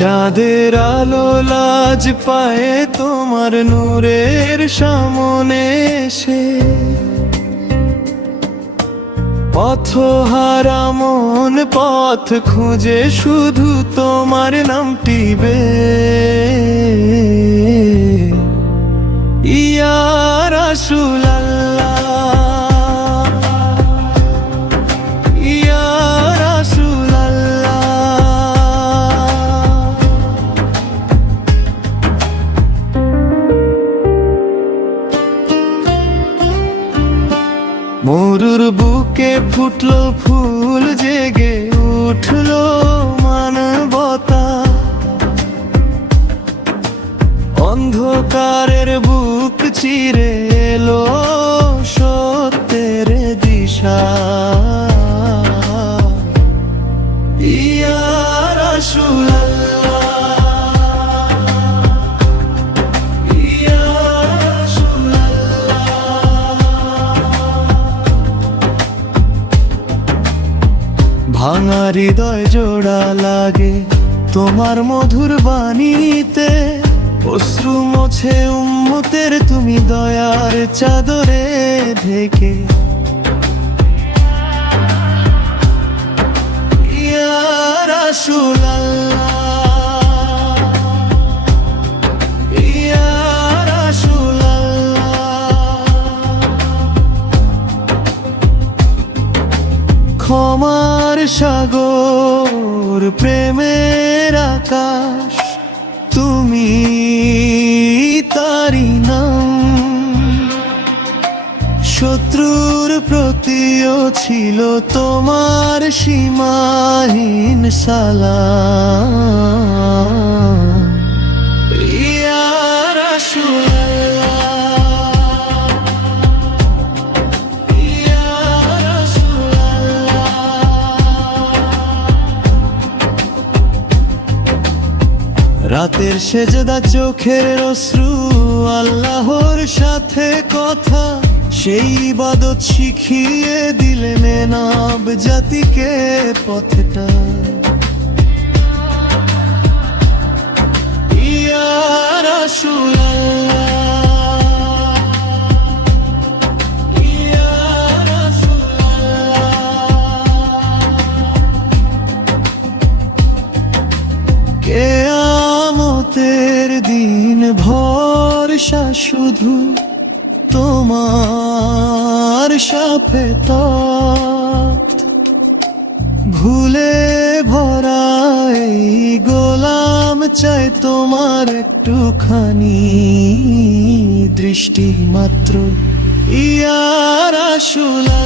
চাঁদের আলো লাজ পায়ে তোমার নূরের সামনে এসে। পথহারা মন পথ খুঁজে শুধু তোমার নামটি বে। ইয়া রাসূলুল্লাহ মরুর বুকে ফুটলো ফুল জেগে উঠল মানবতা। অন্ধকারের বুক চিরে এলো ভাঙা হৃদয় জোড়া লাগে তোমার মধুর বাণীতে। অশ্রু মোছে উম্মতের তুমি দয়ার চাদরে ঢেকে। ক্ষমার সাগর প্রেমের আকাশ তুমি তারি নাম। শত্রুর প্রতিও ছিল তোমার সীমাহীন সালাম। রাতের সেজদা চোখের অশ্রু, আল্লাহর সাথে কথা। সেই ইবাদত শিখিয়ে দিলেন নাব জাতিকে পথটা। ইয়া কেয়ামতের দিন ভরসা শুধু তোমার সাফে ভুলে ভরা গোলাম চাই তোমার একটুখানি দৃষ্টি মাত্র। ইয়ার রাসূলুল্লাহ